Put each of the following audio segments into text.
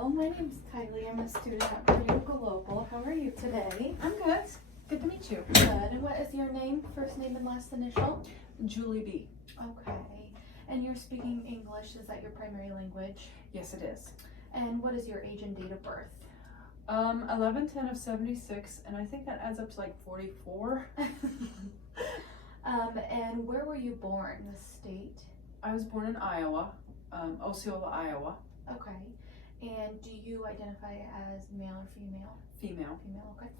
Hello, my name's Kylie. I'm a student at Purdue Global. How are you today? I'm good. Good to meet you. Good. And what is your name? First name and last initial? Julie B. Okay. And you're speaking English. Is that your primary language? Yes, it is. And what is your age and date of birth? 11/10 of 76, and I think that adds up to like 44. And where were you born? The state? I was born in Iowa, Osceola, Iowa. Okay. And do you identify as male or female? Female. Female, okay.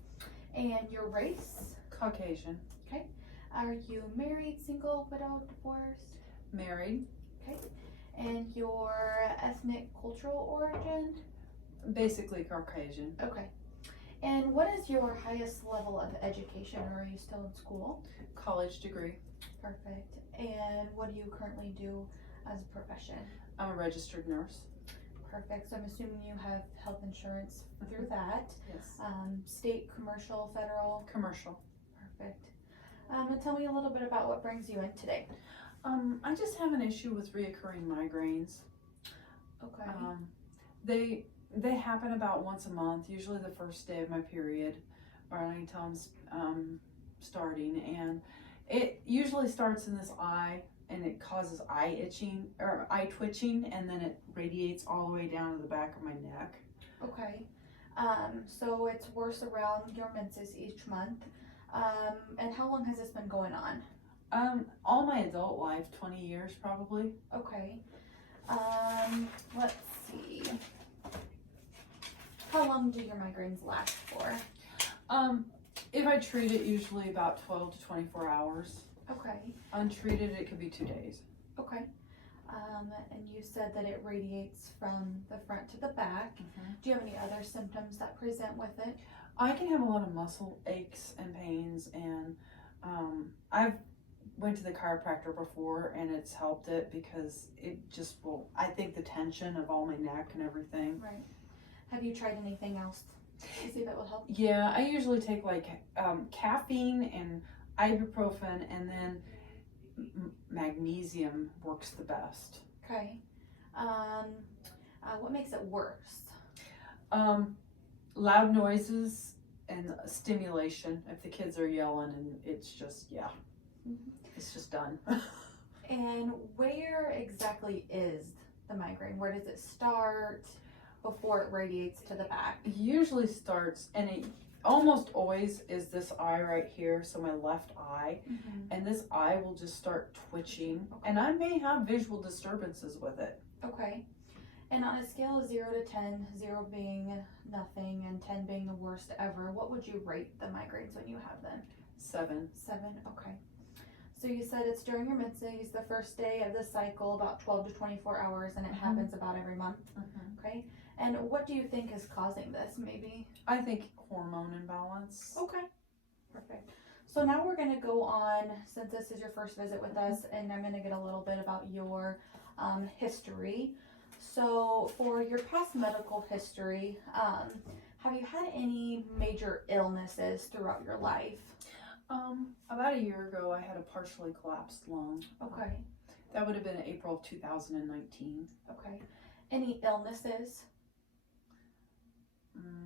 And your race? Caucasian. Okay. Are you married, single, widowed, divorced? Married. Okay. And your ethnic, cultural origin? Basically Caucasian. Okay. And what is your highest level of education, or are you still in school? College degree. Perfect. And what do you currently do as a profession? I'm a registered nurse. Perfect. So I'm assuming you have health insurance through that. Yes. State, commercial, federal? Commercial. Perfect. And tell me a little bit about what brings you in today. I just have an issue with reoccurring migraines. Okay. They happen about once a month, usually the first day of my period, or anytime I'm starting, and it usually starts in this eye, and it causes eye itching or eye twitching, and then it radiates all the way down to the back of my neck. Okay. So it's worse around your menses each month. And how long has this been going on? All my adult life, 20 years probably. Okay. Let's see. How long do your migraines last for? If I treat it, usually about 12 to 24 hours. Okay. Untreated, it could be 2 days. Okay. And you said that it radiates from the front to the back. Mm-hmm. Do you have any other symptoms that present with it? I can have a lot of muscle aches and pains, and I've went to the chiropractor before, and it's helped it because it just will, I think the tension of all my neck and everything. Right. Have you tried anything else to see if that will help? Yeah, I usually take like caffeine and ibuprofen, and then magnesium works the best. Okay. What makes it worse? Loud noises and stimulation. If the kids are yelling, and it's just, yeah, it's just done. And where exactly is the migraine? Where does it start before it radiates to the back? It usually starts, and it almost always is this eye right here, so my left eye, and this eye will just start twitching, and I may have visual disturbances with it. Okay. And on a scale of 0 to 10, 0 being nothing and 10 being the worst ever, what would you rate the migraines when you have them? 7. 7, okay. So you said it's during your menses, the first day of the cycle, about 12 to 24 hours, and it happens about every month. Okay. And what do you think is causing this, maybe? I think hormone imbalance. Okay. Perfect. So now we're going to go on, since this is your first visit with us, and I'm going to get a little bit about your history. So for your past medical history, have you had any major illnesses throughout your life? About a year ago, I had a partially collapsed lung. Okay. That would have been April of 2019. Okay. Any illnesses?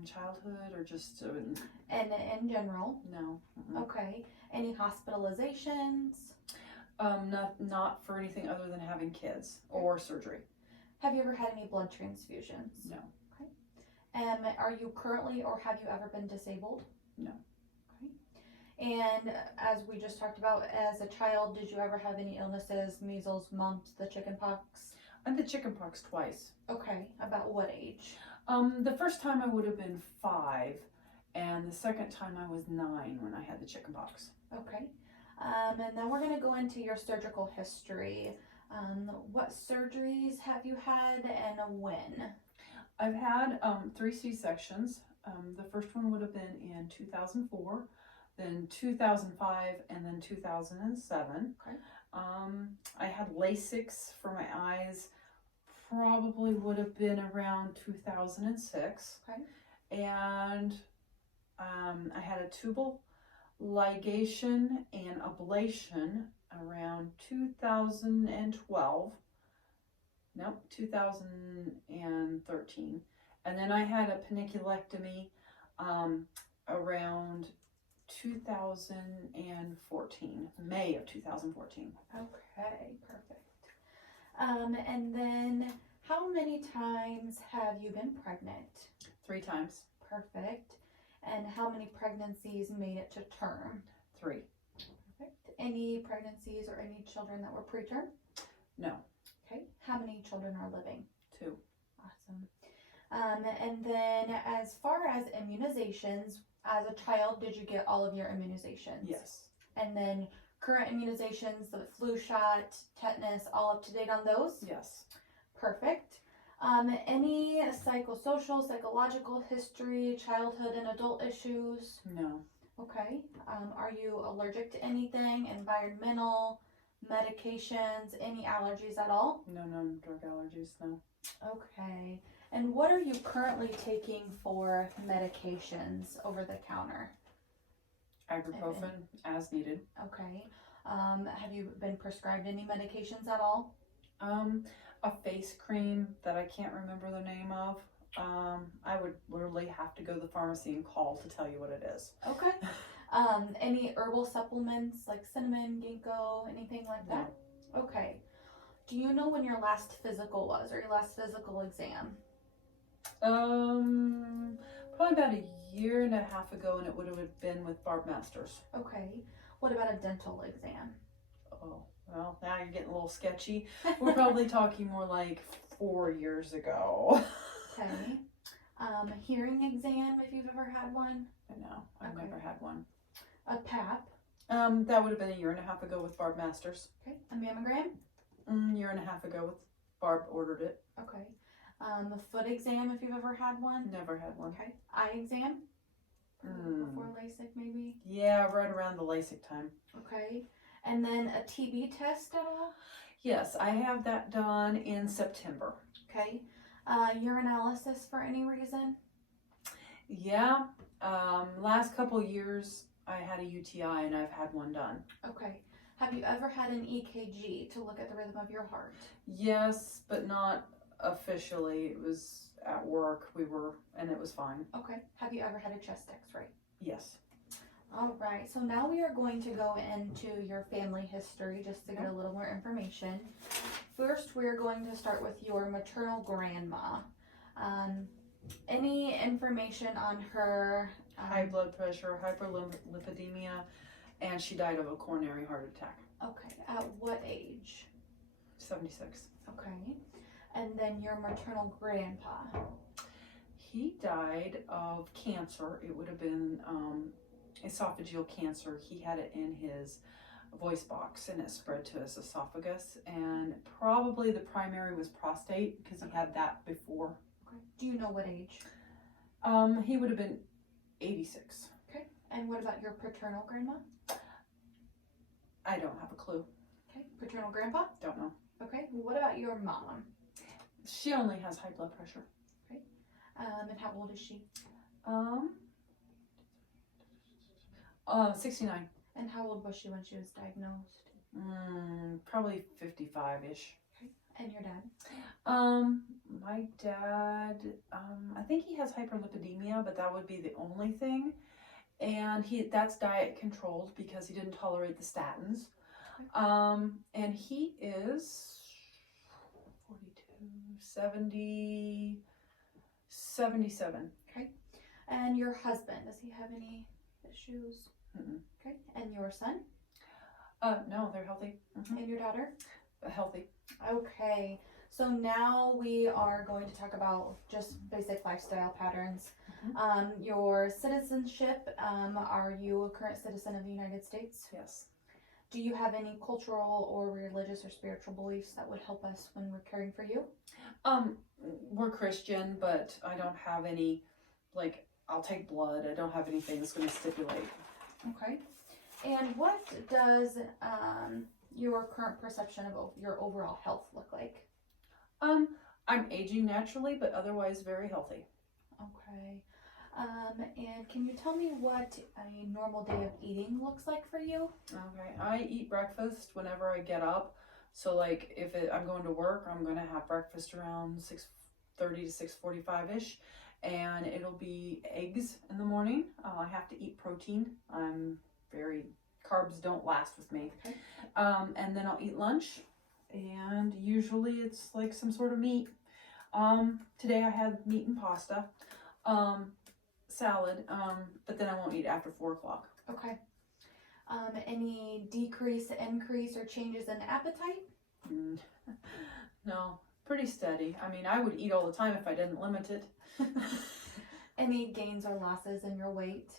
Childhood or just And in general? no. Okay. Any hospitalizations? Not for anything other than having kids or surgery. Have you ever had any blood transfusions? No. Okay. Are you currently, or have you ever been disabled? No. Okay. And as we just talked about, as a child, did you ever have any illnesses, measles, mumps, the chicken pox? I had the chicken pox twice. Okay. About what age? The first time I would have been 5, and the second time I was 9 when I had the chicken pox. Okay. And then we're going to go into your surgical history. What surgeries have you had and when? I've had 3 C-sections. The first one would have been in 2004, then 2005, and then 2007. Okay. I had Lasix for my eyes, probably would have been around 2006. Okay. And I had a tubal ligation and ablation around 2012. Nope, 2013. And then I had a paniculectomy around 2014, May of 2014. Okay, perfect. And then how many times have you been pregnant? 3 times. Perfect. And how many pregnancies made it to term? 3. Perfect. Any pregnancies or any children that were preterm? No. Okay. How many children are living? 2. Awesome. And then as far as immunizations, as a child, did you get all of your immunizations? Yes. And then current immunizations, the flu shot, tetanus, all up to date on those? Yes. Perfect. Any psychosocial, psychological history, childhood and adult issues? No. Okay. Are you allergic to anything? Environmental, medications, any allergies at all? No drug allergies, no. Okay. And what are you currently taking for medications over the counter? Ibuprofen as needed. Okay. Have you been prescribed any medications at all? A face cream that I can't remember the name of. I would literally have to go to the pharmacy and call to tell you what it is. Okay. Any herbal supplements like cinnamon, ginkgo, anything like that? No. Okay. Do you know when your last physical was or your last physical exam? Probably about a year and a half ago, and it would have been with Barb Masters. Okay. What about a dental exam? Oh, well, now you're getting a little sketchy. We're probably talking more like 4 years ago. Okay. Hearing exam, if you've ever had one? No, I've Okay. never had one. A PAP? That would have been a year and a half ago with Barb Masters. Okay. A mammogram? Year and a half ago with Barb ordered it. Okay. A foot exam, if you've ever had one? Never had one. Okay. Eye exam? Before LASIK, maybe? Yeah, right around the LASIK time. Okay. And then a TB test at all? Yes, I have that done in September. Okay. Urinalysis for any reason? Yeah. Last couple years I had a UTI and I've had one done. Okay. Have you ever had an EKG to look at the rhythm of your heart? Yes, but not officially. It was at work. And it was fine. Okay. Have you ever had a chest x-ray? Yes. All right. So now we are going to go into your family history just to get a little more information. First, we're going to start with your maternal grandma. Any information on her? High blood pressure, hyperlipidemia, and she died of a coronary heart attack. Okay. At what age? 76. Okay. And then your maternal grandpa. He died of cancer. It would have been esophageal cancer. He had it in his voice box and it spread to his esophagus, and probably the primary was prostate because he had that before. Okay. Do you know what age? He would have been 86. Okay. And what about your paternal grandma? I don't have a clue. Okay. Paternal grandpa? Don't know. Okay. What about your mom? She only has high blood pressure. And how old is she? 69. And how old was she when she was diagnosed? Probably 55-ish. And your dad? My dad, I think he has hyperlipidemia, but that would be the only thing. And that's diet controlled because he didn't tolerate the statins. And he is 42, 70, 77. Okay. And your husband, does he have any issues? Mm-mm. Okay. And your son? No, they're healthy. And your daughter? Healthy. Okay. So now we are going to talk about just basic lifestyle patterns. Your citizenship, are you a current citizen of the United States? Yes. Do you have any cultural or religious or spiritual beliefs that would help us when we're caring for you? We're Christian, but I don't have any, like, I'll take blood. I don't have anything that's going to stipulate. Okay. And what does your current perception of your overall health look like? I'm aging naturally, but otherwise very healthy. Okay. And can you tell me what a normal day of eating looks like for you? Okay. I eat breakfast whenever I get up. So, like, if I'm going to work, I'm going to have breakfast around 6:30 to 6:45ish, and it'll be eggs in the morning. I have to eat protein. Carbs don't last with me. Okay. And then I'll eat lunch, and usually it's like some sort of meat. Today I had meat and pasta, salad, but then I won't eat after 4 o'clock. Okay. Any decrease, increase, or changes in appetite? No, pretty steady. I mean, I would eat all the time if I didn't limit it. Any gains or losses in your weight?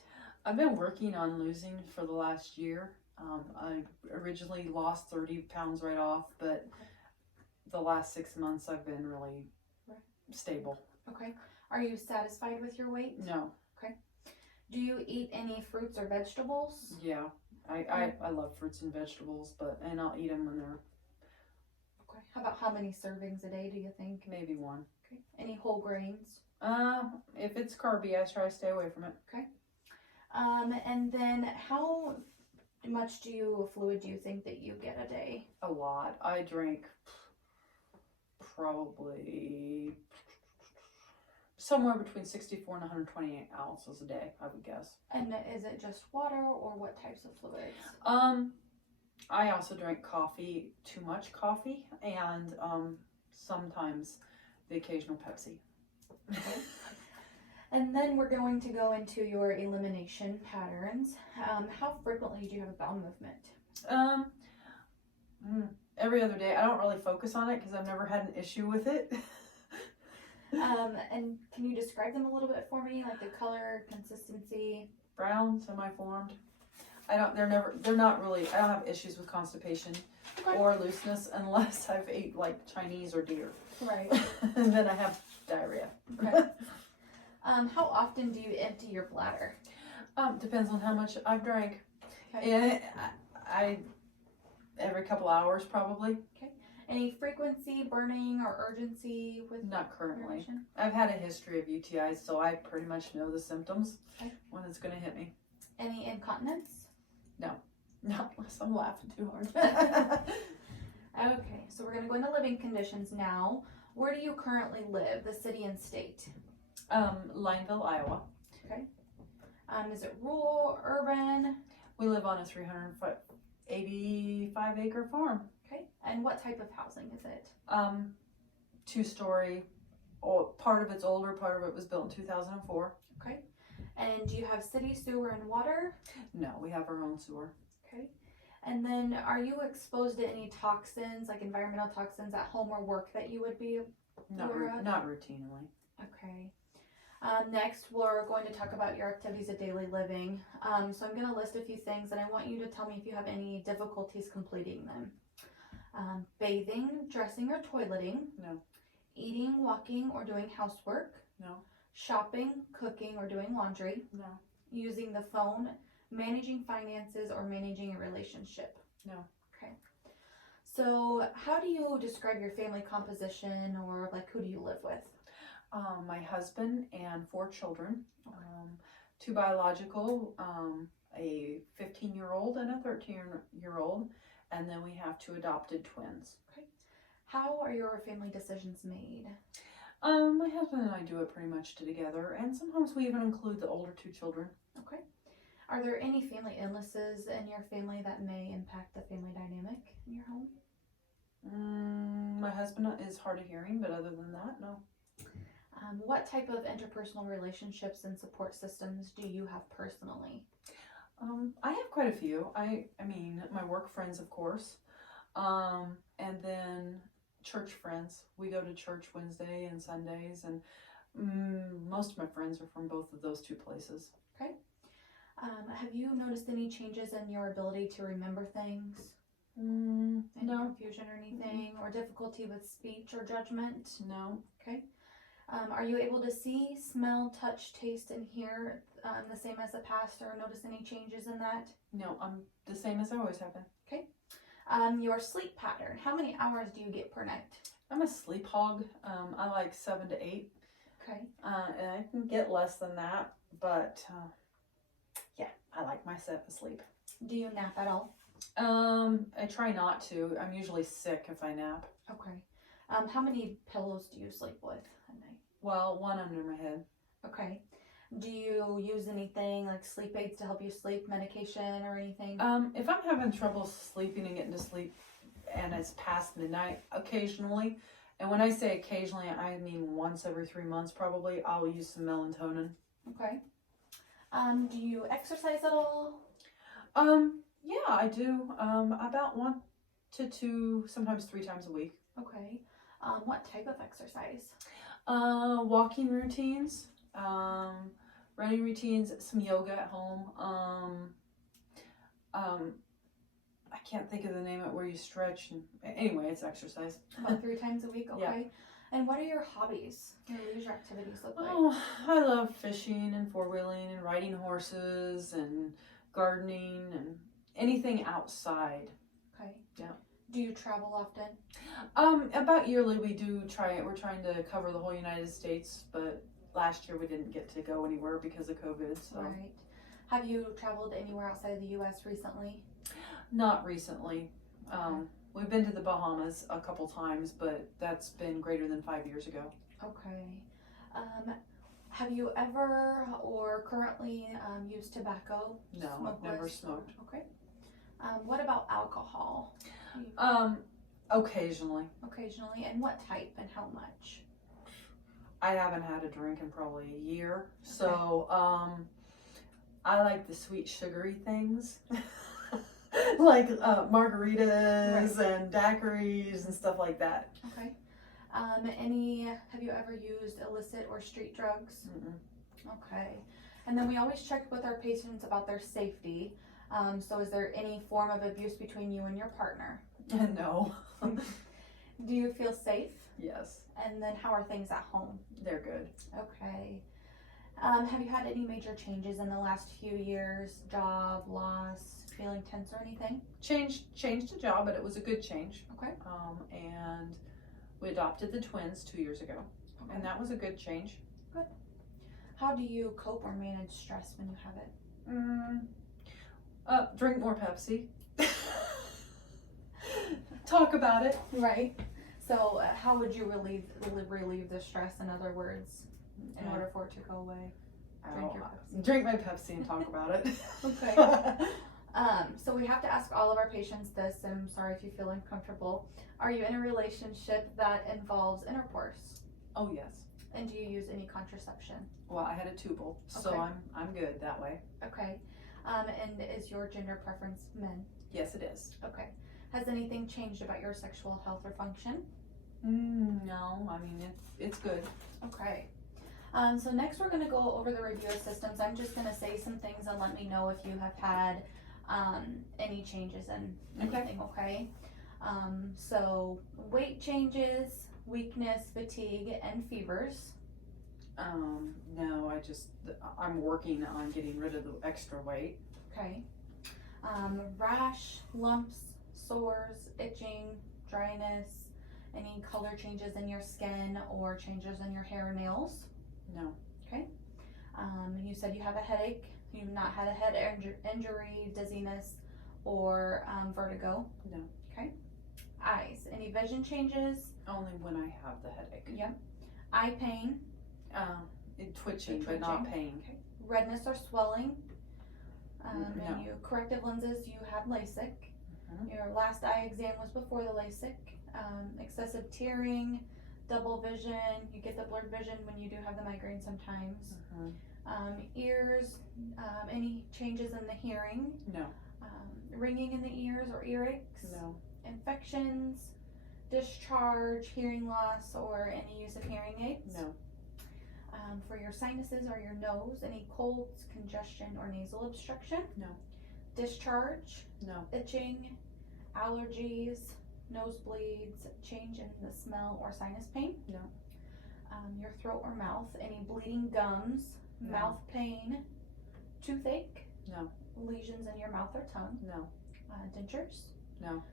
I've been working on losing for the last year. I originally lost 30 pounds right off, but the last 6 months I've been really stable. Okay. Are you satisfied with your weight? No. Do you eat any fruits or vegetables? Yeah. I love fruits and vegetables, and I'll eat them when they're Okay. How many servings a day do you think? maybe 1. Okay. Any whole grains? If it's carby, I try to stay away from it. And then how much fluid do you think that you get a day? A lot. I drink probably somewhere between 64 and 128 ounces a day, I would guess. And is it just water or what types of fluids? I also drink coffee, too much coffee, and sometimes the occasional Pepsi. Okay. And then we're going to go into your elimination patterns. How frequently do you have bowel movement? Every other day. I don't really focus on it because I've never had an issue with it. And can you describe them a little bit for me, like the color, consistency? Brown, semi-formed. They're not really, I don't have issues with constipation or looseness unless I've ate like Chinese or deer. Right. And then I have diarrhea. Okay. How often do you empty your bladder? Depends on how much I've drank. Okay. And I every couple hours probably. Okay. Any frequency, burning, or urgency with Not currently. urination? I've had a history of UTIs, so I pretty much know the symptoms Okay. when it's going to hit me. Any incontinence? Not unless I'm laughing too hard. Okay, so we're gonna go into living conditions now. Where do you currently live, the city and state? Lineville, Iowa. Is it rural, urban? We live on a 385 acre farm. Okay, and what type of housing is it? 2-story. Part of it's older, part of it was built in 2004. Okay, and do you have city sewer and water? No, we have our own sewer. Okay, and then are you exposed to any toxins, like environmental toxins at home or work that you would be? Not routinely. Okay. Next, we're going to talk about your activities of daily living. So I'm going to list a few things, and I want you to tell me if you have any difficulties completing them. Bathing, dressing, or toileting. No. Eating, walking, or doing housework. No. Shopping, cooking, or doing laundry. No. Using the phone, managing finances, or managing a relationship. No. Okay. So how do you describe your family composition, or like who do you live with? My husband and 4 children, 2 biological, a 15-year-old and a 13-year-old, and then we have 2 adopted twins. Okay. How are your family decisions made? My husband and I do it pretty much together, and sometimes we even include the older 2 children. Okay. Are there any family illnesses in your family that may impact the family dynamic in your home? My husband is hard of hearing, but other than that, no. What type of interpersonal relationships and support systems do you have personally? I have quite a few. I mean, my work friends, of course, and then church friends. We go to church Wednesday and Sundays, and most of my friends are from both of those 2 places. Okay. Have you noticed any changes in your ability to remember things? Any No. confusion or anything, or difficulty with speech or judgment? No. Okay. Are you able to see, smell, touch, taste, and hear the same as the past, or notice any changes in that? No, I'm the same as I always have been. Your sleep pattern. How many hours do you get per night? I'm a sleep hog. I like 7 to 8. Okay. And I can get less than that, but yeah, I like my sleep. Do you nap at all? I try not to. I'm usually sick if I nap. Okay. How many pillows do you sleep with at night? Well, one under my head. Okay. Do you use anything like sleep aids to help you sleep, medication or anything? If I'm having trouble sleeping and getting to sleep and it's past midnight, occasionally, and when I say occasionally, I mean once every 3 months probably, I'll use some melatonin. Okay. Do you exercise at all? Yeah, I do. About 1 to 2, sometimes 3 times a week. Okay. What type of exercise? Walking routines, running routines, some yoga at home. I can't think of the name of it where you stretch. Anyway, it's exercise. About 3 times a week, okay. Yeah. And what are your hobbies? Your leisure activities look like? Oh, I love fishing and four-wheeling and riding horses and gardening and anything outside. Okay. Yeah. Do you travel often? About yearly we do try. We're trying to cover the whole United States, but last year we didn't get to go anywhere because of COVID. So Right. Have you traveled anywhere outside of the U.S. recently? not recently. We've been to the Bahamas a couple times, but that's been greater than 5 years ago. Okay. Have you ever or currently used tobacco? No, I've never Smokeless? smoked. Okay. What about alcohol? Occasionally. Occasionally. And what type and how much? I haven't had a drink in probably a year. So, I like the sweet sugary things. Like margaritas and daiquiris and stuff like that. Okay. Have you ever used illicit or street drugs? Mm-mm. Okay. And then we always check with our patients about their safety. So is there any form of abuse between you and your partner? No. Do you feel safe? Yes. And then how are things at home? They're good. Okay. Have you had any major changes in the last few years? Job, loss, feeling tense or anything? Changed a job, but it was a good change. Okay. And we adopted the twins 2 years ago, Okay. and that was a good change. How do you cope or manage stress when you have it? Drink more Pepsi. Talk about it. Right. So how would you relieve the stress, in other words, in order for it to go away? Drink your Pepsi. Drink my Pepsi and talk about it. Okay. So we have to ask all of our patients this, and I'm sorry if you feel uncomfortable. Are you in a relationship that involves intercourse? Oh yes. And do you use any contraception? Well, I had a tubal, so Okay. I'm good that way. Okay. And is your gender preference men? Yes, it is. Okay. Has anything changed about your sexual health or function? No, I mean it's good. Okay. So next we're going to go over the review of systems. I'm just going to say some things and let me know if you have had any changes in anything, okay? So weight changes, weakness, fatigue, and fevers. No, I'm working on getting rid of the extra weight. Okay. Rash, lumps, sores, itching, dryness, any color changes in your skin or changes in your hair or nails. No. Okay. You said you have a headache. You've not had a head injury, dizziness, or vertigo. No. Okay. Eyes. Any vision changes? Only when I have the headache. Yep. Eye pain. Twitching, but not pain. Okay. Redness or swelling. No. And you corrective lenses. You had LASIK. Mhm. Your last eye exam was before the LASIK. Excessive tearing, double vision. You get the blurred vision when you do have the migraine sometimes. Mhm. Ears. Any changes in the hearing. No. Ringing in the ears or earaches. No. Infections, discharge, hearing loss, or any use of hearing aids. No. For your sinuses or your nose, any colds, congestion, or nasal obstruction. No. Discharge, No. itching, allergies, nosebleeds, change in the smell or sinus pain. No. Your throat or mouth, any bleeding gums, No. mouth pain, toothache. No. Lesions in your mouth or tongue. No. Dentures. No.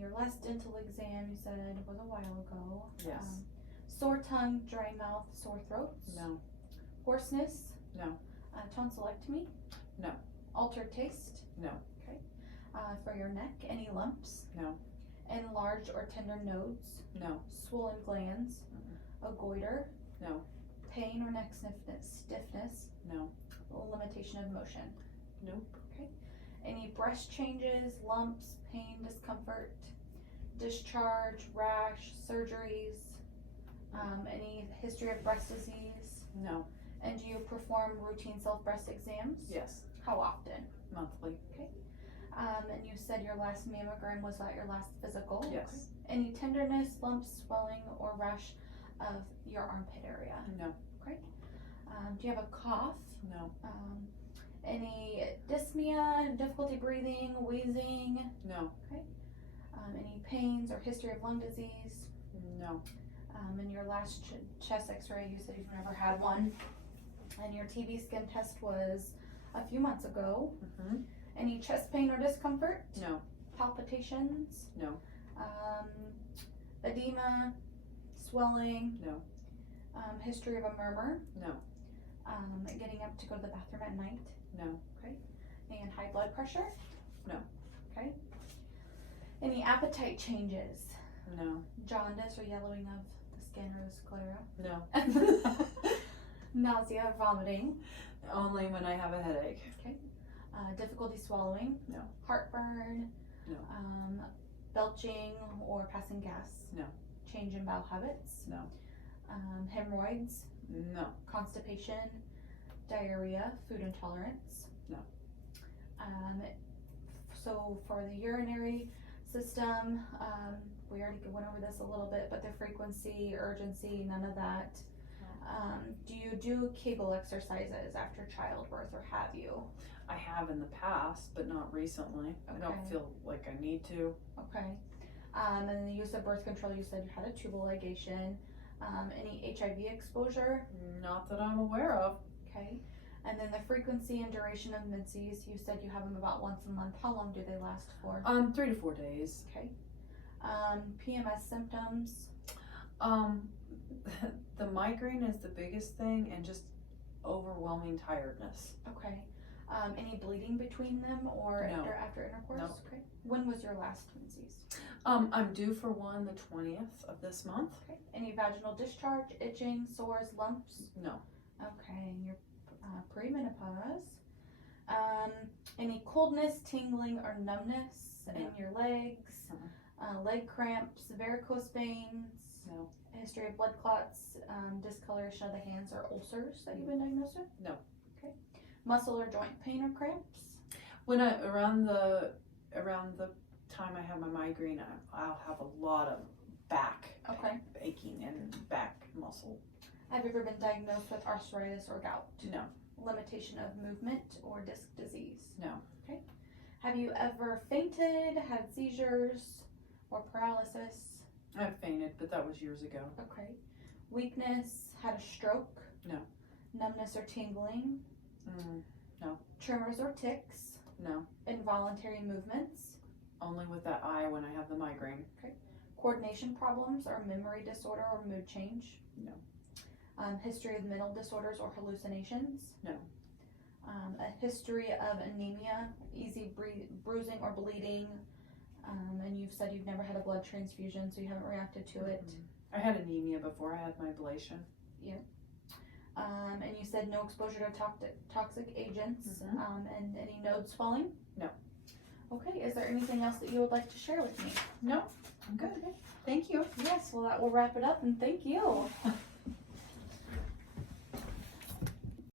Your last dental exam you said was a while ago. Yes. Sore tongue, dry mouth, sore throats. No. Hoarseness. No. Tonsillectomy. No. Altered taste. No. Okay. For your neck, any lumps. No. enlarged or tender nodes, No. swollen glands, a goiter, No. pain or neck stiffness, No. limitation of motion. Nope. Any breast changes, lumps, pain, discomfort, discharge, rash, surgeries, any history of breast disease, No. and do you perform routine self-breast exams? Yes. How often? Monthly. And you said your last mammogram was at your last physical? Yes. Any tenderness, lumps, swelling, or rash of your armpit area? No. Do you have a cough? No. Any dyspnea, difficulty breathing, wheezing? No. Any pains or history of lung disease? No. In your last chest x-ray, you said you've never had one. And your TB skin test was a few months ago. Mm-hmm. Any chest pain or discomfort? No. Palpitations? No. Edema? Swelling? No. History of a murmur? No. Getting up to go to the bathroom at night? No. And high blood pressure? No. Okay. Any appetite changes? No. Jaundice or yellowing of the skin or the sclera? No. Nausea or vomiting? Only when I have a headache. Difficulty swallowing? No. Heartburn? No. Belching or passing gas? No. Change in bowel habits? No. Hemorrhoids? No. Constipation? Diarrhea? Food intolerance? No. So for the urinary system, we already went over this a little bit, but the frequency, urgency, none of that. Do you do Kegel exercises after childbirth, or have you? I have in the past, but not recently. I don't Okay. feel like I need to. Okay. And then the use of birth control, you said you had a tubal ligation. Any HIV exposure? Not that I'm aware of. Okay. And then the frequency and duration of menses, you said you have them about once a month. How long do they last for? 3 to 4 days. Okay. PMS symptoms? The migraine is the biggest thing, and just overwhelming tiredness. Okay. Any bleeding between them or No. after intercourse? No. Okay. When was your last menses? I'm due for one the 20th of this month. Okay. Any vaginal discharge, itching, sores, lumps? No. Okay. You're premenopause. Any coldness, tingling, or numbness in No. your legs? Leg cramps, varicose veins? No. A history of blood clots, discoloration of the hands, or ulcers that you've been diagnosed with? No. Okay. Muscle or joint pain or cramps? When around the time I have my migraine, I'll have a lot of back Okay. aching and back muscle. Have you ever been diagnosed with arthritis or gout? No. Limitation of movement or disc disease? No. Okay. Have you ever fainted, had seizures, or paralysis? I've fainted, but that was years ago. Okay. Weakness, had a stroke? No. Numbness or tingling? No. Tremors or tics? No. Involuntary movements? Only with that eye when I have the migraine. Coordination problems or memory disorder or mood change? No. History of mental disorders or hallucinations? No. A history of anemia, easy bruising or bleeding, and you've said you've never had a blood transfusion, so you haven't reacted to it. I had anemia before I had my ablation. And you said no exposure to toxic agents, Mhm. and any node swelling? No. Okay, is there anything else that you would like to share with me? No, I'm good. Okay. Thank you. Yes, well that will wrap it up, and thank you.